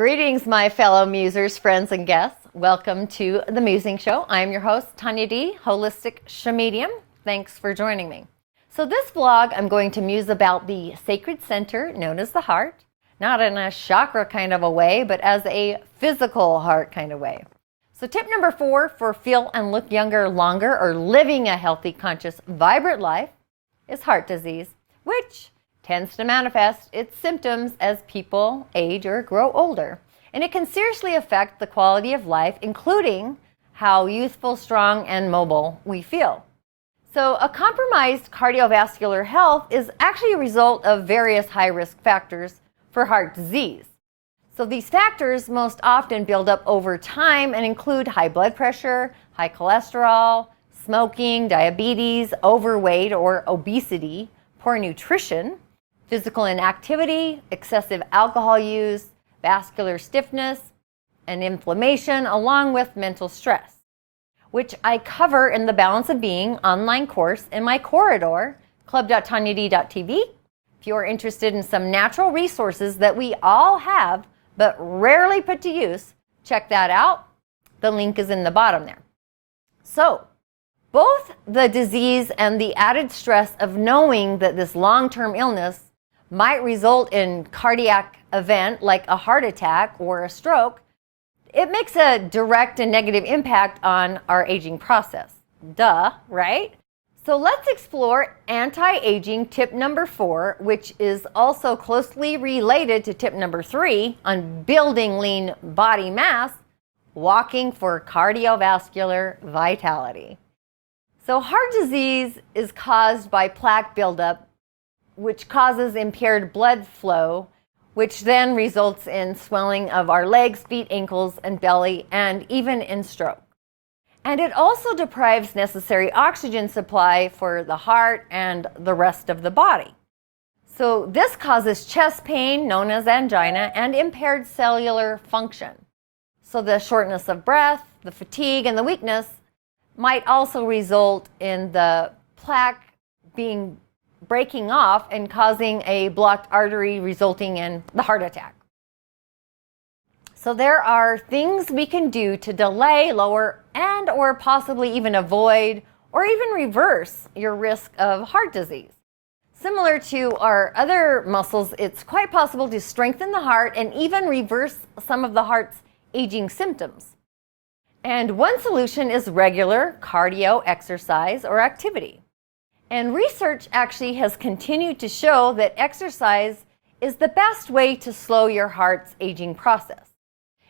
Greetings, my fellow musers, friends, and guests. Welcome to the Musing Show. I'm your host, Tanya D., Holistic Shamedium. Thanks for joining me. So this vlog, I'm going to muse about the sacred center known as the heart, not in a chakra kind of a way, but as a physical heart kind of way. So tip number 4 for feel and look younger longer or living a healthy, conscious, vibrant life is heart disease, which tends to manifest its symptoms as people age or grow older. And it can seriously affect the quality of life, including how youthful, strong, and mobile we feel. So a compromised cardiovascular health is actually a result of various high-risk factors for heart disease. So these factors most often build up over time and include high blood pressure, high cholesterol, smoking, diabetes, overweight or obesity, poor nutrition, physical inactivity, excessive alcohol use, vascular stiffness, and inflammation, along with mental stress, which I cover in the Balance of Being online course in my corridor, club.tanyad.tv. If you're interested in some natural resources that we all have but rarely put to use, check that out. The link is in the bottom there. So, both the disease and the added stress of knowing that this long-term illness might result in cardiac event like a heart attack or a stroke, it makes a direct and negative impact on our aging process. Duh, right? So let's explore anti-aging tip number 4, which is also closely related to tip number 3 on building lean body mass, walking for cardiovascular vitality. So heart disease is caused by plaque buildup, which causes impaired blood flow, which then results in swelling of our legs, feet, ankles, and belly, and even in stroke. And it also deprives necessary oxygen supply for the heart and the rest of the body. So this causes chest pain, known as angina, and impaired cellular function. So the shortness of breath, the fatigue, and the weakness might also result in the plaque breaking off and causing a blocked artery, resulting in the heart attack. So there are things we can do to delay, lower, and or possibly even avoid or even reverse your risk of heart disease. Similar to our other muscles, it's quite possible to strengthen the heart and even reverse some of the heart's aging symptoms. And one solution is regular cardio exercise or activity. And research actually has continued to show that exercise is the best way to slow your heart's aging process.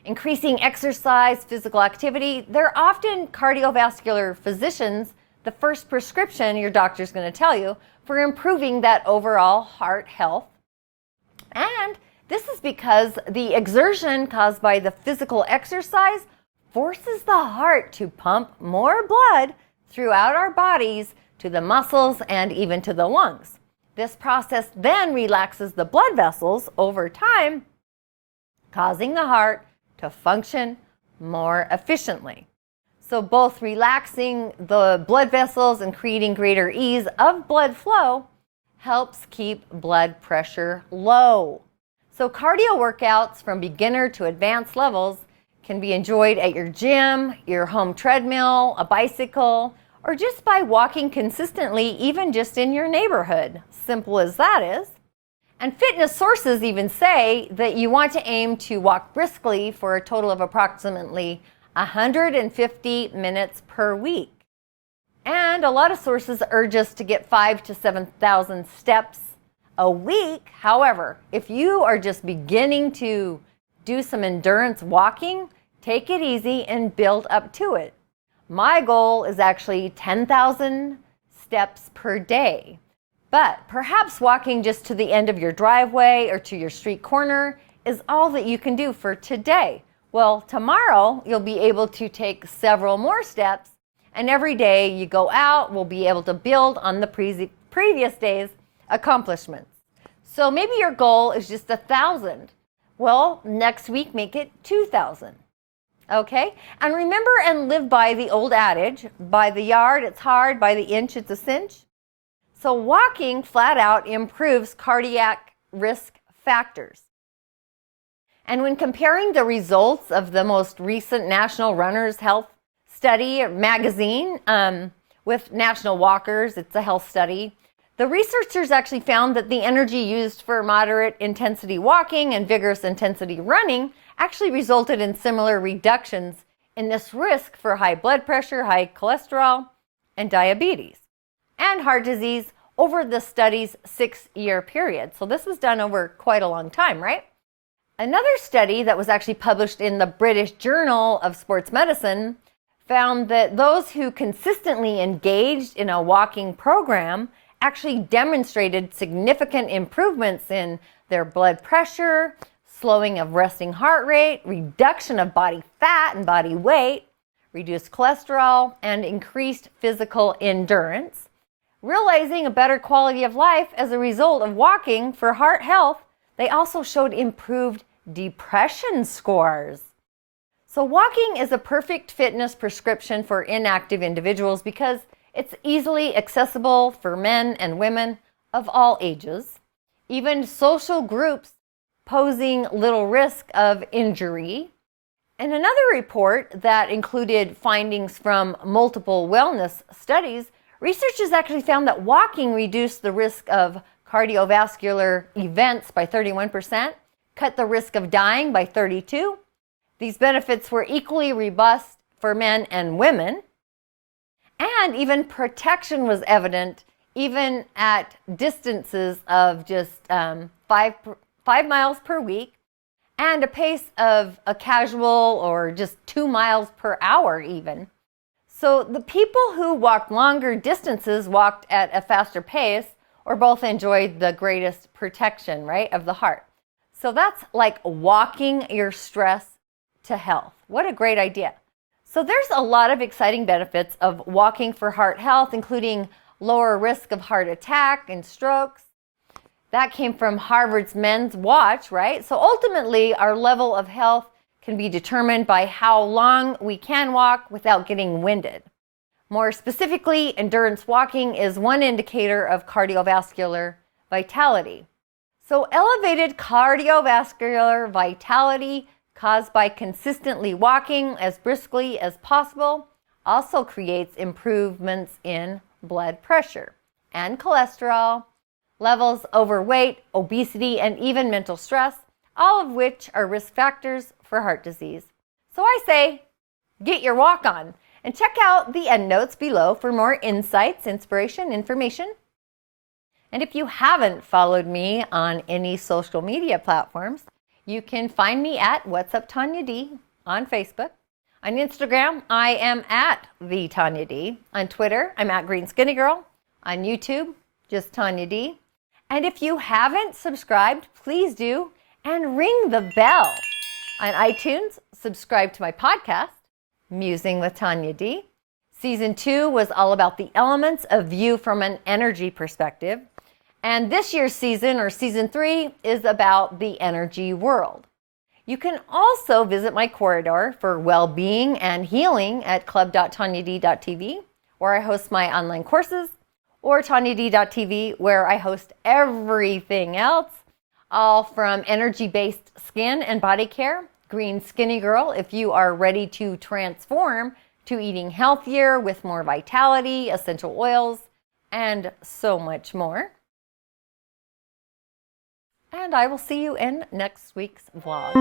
Increasing exercise, physical activity, they're often cardiovascular physicians, the first prescription your doctor's going to tell you for improving that overall heart health. And this is because the exertion caused by the physical exercise forces the heart to pump more blood throughout our bodies to the muscles and even to the lungs. This process then relaxes the blood vessels over time, causing the heart to function more efficiently. So both relaxing the blood vessels and creating greater ease of blood flow helps keep blood pressure low. So cardio workouts from beginner to advanced levels can be enjoyed at your gym, your home treadmill, a bicycle, or just by walking consistently, even just in your neighborhood. Simple as that is. And fitness sources even say that you want to aim to walk briskly for a total of approximately 150 minutes per week. And a lot of sources urge us to get 5,000 to 7,000 steps a week. However, if you are just beginning to do some endurance walking, take it easy and build up to it. My goal is actually 10,000 steps per day. But perhaps walking just to the end of your driveway or to your street corner is all that you can do for today. Well, tomorrow you'll be able to take several more steps, and every day you go out will be able to build on the previous day's accomplishments. So maybe your goal is just 1,000. Well, next week make it 2,000. Okay? And remember and live by the old adage, by the yard it's hard, by the inch it's a cinch. So walking flat out improves cardiac risk factors. And when comparing the results of the most recent National Runners Health Study magazine with national walkers, it's a health study, the researchers actually found that the energy used for moderate intensity walking and vigorous intensity running actually resulted in similar reductions in this risk for high blood pressure, high cholesterol, and diabetes, and heart disease over the study's 6-year period. So this was done over quite a long time, right? Another study that was actually published in the British Journal of Sports Medicine found that those who consistently engaged in a walking program actually demonstrated significant improvements in their blood pressure, slowing of resting heart rate, reduction of body fat and body weight, reduced cholesterol, and increased physical endurance. Realizing a better quality of life as a result of walking for heart health, they also showed improved depression scores. So walking is a perfect fitness prescription for inactive individuals because it's easily accessible for men and women of all ages, even social groups posing little risk of injury. In another report that included findings from multiple wellness studies, researchers actually found that walking reduced the risk of cardiovascular events by 31%, cut the risk of dying by 32%. These benefits were equally robust for men and women, and even protection was evident even at distances of just 5 miles per week and a pace of a casual or just 2 miles per hour even. So the people who walked longer distances walked at a faster pace or both enjoyed the greatest protection, right, of the heart. So that's like walking your stress to health. What a great idea. So there's a lot of exciting benefits of walking for heart health, including lower risk of heart attack and strokes. That came from Harvard's Men's Watch, right? So ultimately, our level of health can be determined by how long we can walk without getting winded. More specifically, endurance walking is one indicator of cardiovascular vitality. So elevated cardiovascular vitality caused by consistently walking as briskly as possible also creates improvements in blood pressure and cholesterol, levels, overweight, obesity, and even mental stress, all of which are risk factors for heart disease. So I say, get your walk on and check out the Endnotes below for more insights, inspiration, information. And if you haven't followed me on any social media platforms, you can find me at What's Up Tanya D on Facebook. On Instagram, I am at the Tanya D. On Twitter, I'm at Green Skinny Girl. On YouTube, just Tanya D. And if you haven't subscribed, please do, and ring the bell. On iTunes, subscribe to my podcast, Musing with Tanya D. Season 2 was all about the elements of view from an energy perspective. And this year's season, or season 3, is about the energy world. You can also visit my corridor for well-being and healing at club.tanyad.tv, where I host my online courses, or tanyad.tv, where I host everything else, all from energy-based skin and body care, Green Skinny Girl, if you are ready to transform to eating healthier with more vitality, essential oils, and so much more. And I will see you in next week's vlog.